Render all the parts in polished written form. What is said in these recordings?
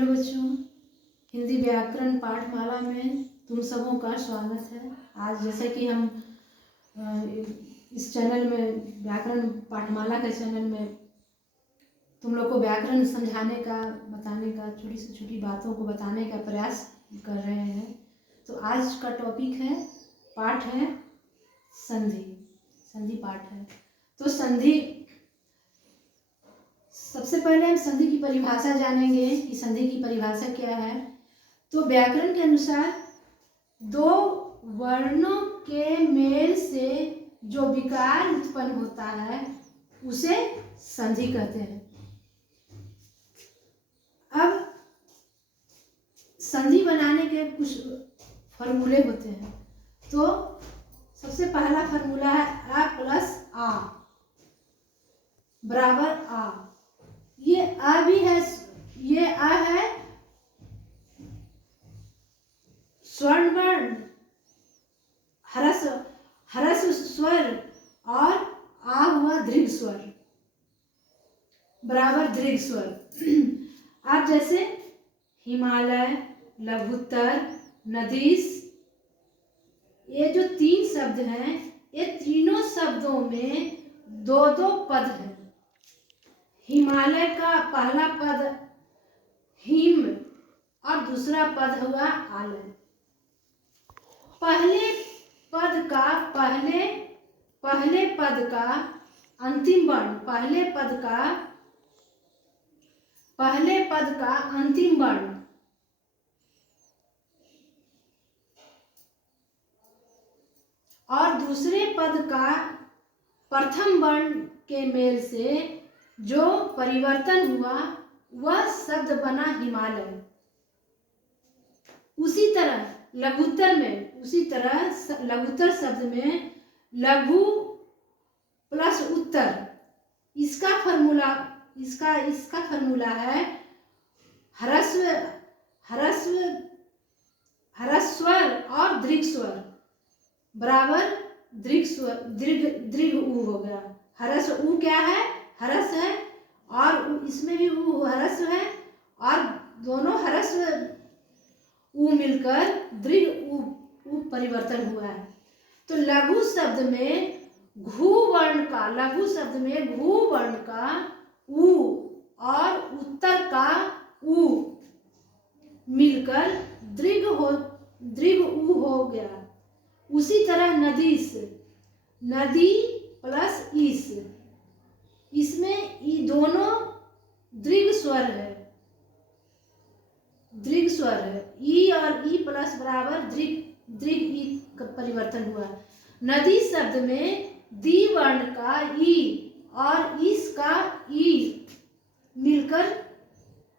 Hello बच्चों, हिंदी व्याकरण पाठमाला में तुम सबों का स्वागत है। आज जैसे कि हम इस चैनल में व्याकरण पाठमाला के चैनल में तुम लोग को व्याकरण समझाने का, बताने का, छोटी से छोटी बातों को बताने का प्रयास कर रहे हैं। तो आज का टॉपिक है, पाठ है संधि। संधि पाठ है। तो संधि, सबसे पहले हम संधि की परिभाषा जानेंगे कि संधि की परिभाषा क्या है। तो व्याकरण के अनुसार दो वर्णों के मेल से जो विकार उत्पन्न होता है उसे संधि कहते हैं। अब संधि बनाने के कुछ फॉर्मूले होते हैं। तो सबसे पहला फॉर्मूला है अ प्लस आ बराबर आ। ये अ भी है, ये अ है स्वर्ण वर्ण, हरस्व स्वर और आ हुआ दीर्घ स्वर बराबर दीर्घ स्वर। आप जैसे हिमालय, लघुत्तर, नदीस, ये जो तीन शब्द हैं, ये तीनों शब्दों में दो दो पद हैं। हिमालय का पहला पद हिम और दूसरा पद हुआ आलय। पहले पद का अंतिम वर्ण, पहले पद का अंतिम वर्ण और दूसरे पद का प्रथम वर्ण के मेल से जो परिवर्तन हुआ वह शब्द बना हिमालय। उसी तरह लघुत्तर शब्द में लघु प्लस उत्तर, इसका फॉर्मूला है ह्रस्वर और दीर्घ स्वर बराबर दीर्घ ऊ हो गया। ह्रस्व ऊ क्या है? ह्रस्व है और इसमें भी ऊ ह्रस्व है और दोनों ह्रस्व ऊ मिलकर दीर्घ ऊ परिवर्तन हुआ है। तो लघु शब्द में घू वर्ण का ऊ और उत्तर का ऊ मिलकर दीर्घ ऊ हो गया। उसी तरह नदीस, नदी प्लस ईस, इसमें ये दोनों दीर्घ स्वर है, ई और ई प्लस बराबर दीर्घ ई का परिवर्तन हुआ। नदी शब्द में दी वर्ण का ई और इस का ई मिलकर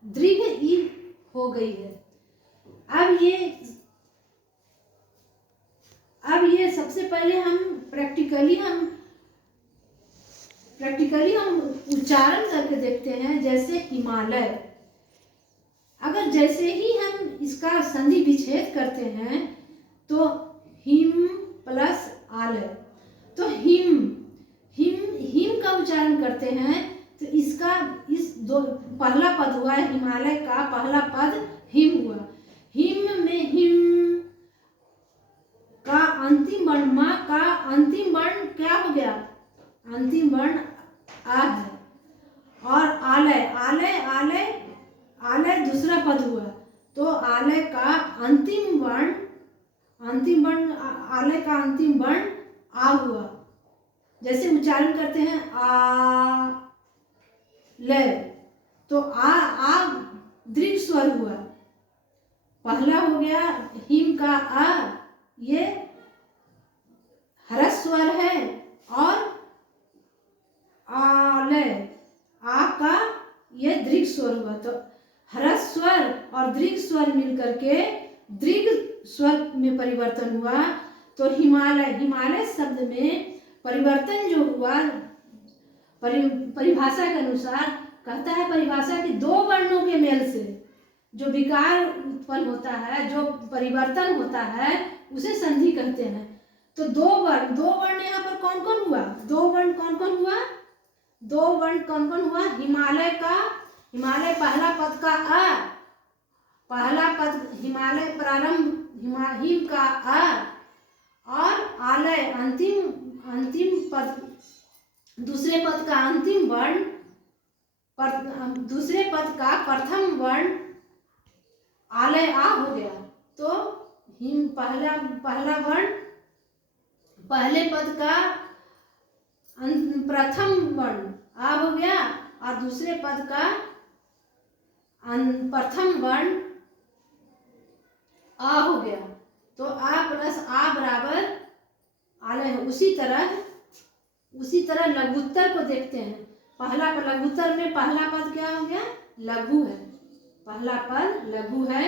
दीर्घ ई हो गई है। अब ये सबसे पहले हम प्रैक्टिकली हम उच्चारण करके देखते हैं। जैसे हिमालय, अगर जैसे ही हम इसका संधि विच्छेद करते हैं तो हिम प्लस आलय, तो हिम का उच्चारण करते हैं तो इसका पहला पद हुआ है, हिमालय का पहला पद हिम हुआ। हिम में हिम का अंतिम वर्ण, माँ का अंतिम वर्ण क्या हो गया? अंतिम वर्ण आ है। और आलय दूसरा पद हुआ, तो आलय का अंतिम वर्ण आलय का अंतिम वर्ण आ हुआ। जैसे उच्चारण करते हैं आ ले, तो आ दीर्घ स्वर हुआ। पहला हो गया हिम का आ, ये ह्रस्व स्वर है और आलय आ का ये दीर्घ स्वर हुआ। तो ह्रस्व स्वर और दीर्घ स्वर मिलकर के दीर्घ स्वर में परिवर्तन हुआ। तो हिमालय शब्द में परिवर्तन जो हुआ, परिभाषा के अनुसार कहता है परिभाषा कि दो वर्णों के मेल से जो विकार उत्पन्न होता है, जो परिवर्तन होता है, उसे संधि कहते हैं। तो दो वर्ण यहाँ पर कौन कौन हुआ? दो वर्ण कौन कौन हुआ? हिमालय पहला पद का अ पहला पद हिमालय प्रारंभ हिम का अ और आलय अंतिम पद, दूसरे पद का अंतिम वर्ण, दूसरे पद का प्रथम वर्ण आलय आ हो गया। तो हिम पहला वर्ण पहले पद का प्रथम वर्ण आ हो गया और दूसरे पद का प्रथम वर्ण आ हो गया। तो आ प्लस आ बराबर आलय है। उसी तरह लघुत्तर को देखते हैं। लघुत्तर में पहला पद क्या हो गया? लघु है। पहला पद लघु है।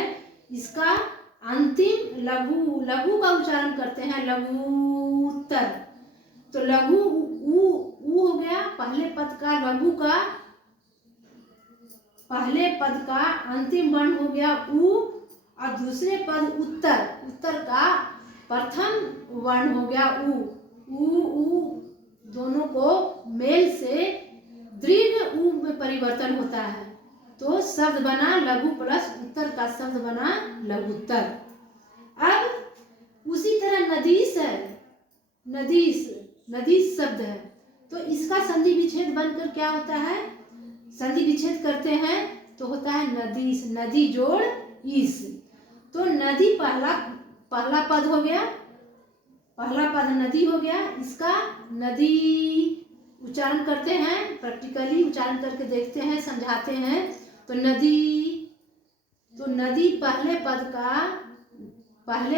इसका अंतिम लघु का उच्चारण करते हैं लघुत्तर। तो लघु उ हो गया। पहले पद का लघु का पहले पद का अंतिम वर्ण हो गया उ और दूसरे पद उत्तर का प्रथम वर्ण हो गया उ दोनों को मेल से दीर्घ उ में परिवर्तन होता है। तो शब्द बना लघु प्लस उत्तर का शब्द बना लघुत्तर। अब उसी तरह नदीस है। नदीस शब्द है। तो इसका संधि विच्छेद बनकर क्या होता है? संधि विच्छेद करते हैं तो होता है नदीस। नदी जोड़ ईस। तो नदी पहला पद हो गया। पहला पद नदी हो गया। इसका नदी उच्चारण करते हैं, प्रैक्टिकली उच्चारण करके देखते हैं, समझाते हैं। तो नदी पहले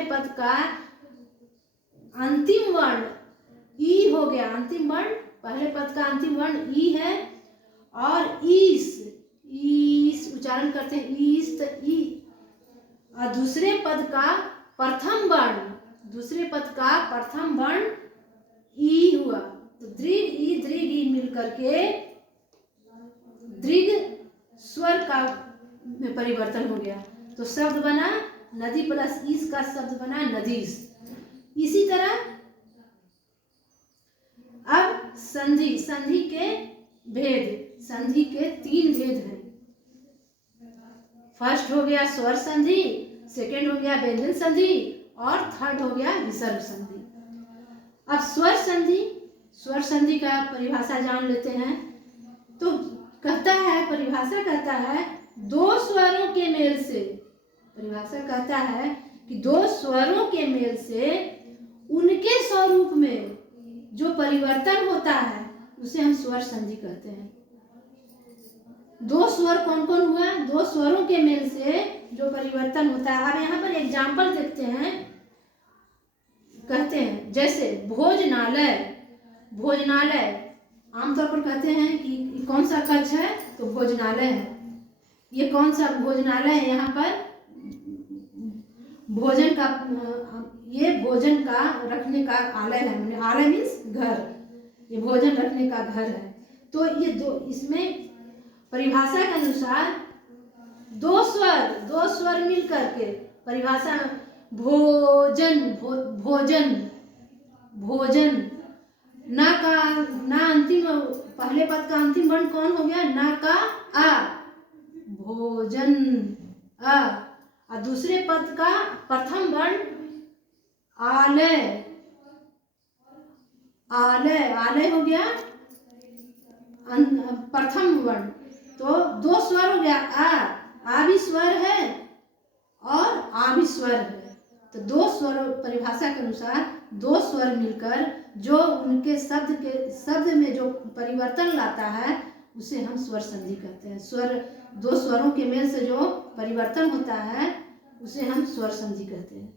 पद का अंतिम वर्ण ई हो गया। अंतिम वर्ण पहले पद का अंतिम वर्ण ई है और ईस उच्चारण करते हैं ईस। तो ई और दूसरे पद का प्रथम वर्ण ई हुआ। तो दीर्घ ई मिलकर के दीर्घ स्वर का में परिवर्तन हो गया। तो शब्द बना नदी प्लस ईस का शब्द बना नदीस। इसी तरह अब संधि के भेद। संधि के 3 भेद हैं। फर्स्ट हो गया स्वर संधि, सेकंड हो गया व्यंजन संधि और थर्ड हो गया विसर्ग संधि। अब स्वर संधि का परिभाषा जान लेते हैं। तो परिभाषा कहता है 2 स्वरों के मेल से। परिभाषा कहता है कि 2 स्वरों के मेल से उनके स्वरूप में जो परिवर्तन होता है उसे हम स्वर संधि कहते हैं। 2 स्वर कौन कौन हुआ? 2 स्वरों के मेल से जो परिवर्तन होता है। अब यहाँ पर एग्जाम्पल देखते हैं। कहते हैं जैसे भोजनालय आमतौर पर कहते हैं कि कौन सा कक्ष है? तो भोजनालय है। ये कौन सा भोजनालय है? यहाँ पर भोजन का रखने का आलय है। आलय मीन्स घर। ये भोजन रखने का घर है। तो ये इसमें परिभाषा के अनुसार 2 स्वर मिलकर के परिभाषा भोजन ना अंतिम पहले पद का अंतिम वर्ण कौन हो गया? ना का आ भोजन आ और दूसरे पद का प्रथम वर्ण आलय हो गया प्रथम वर्ण। तो 2 स्वर हो गया। आ भी स्वर है और आ भी स्वर है। तो 2 स्वर परिभाषा के अनुसार 2 स्वर मिलकर जो उनके शब्द में जो परिवर्तन लाता है उसे हम स्वर संधि कहते हैं। 2 स्वरों के मेल से जो परिवर्तन होता है उसे हम स्वर संधि कहते हैं।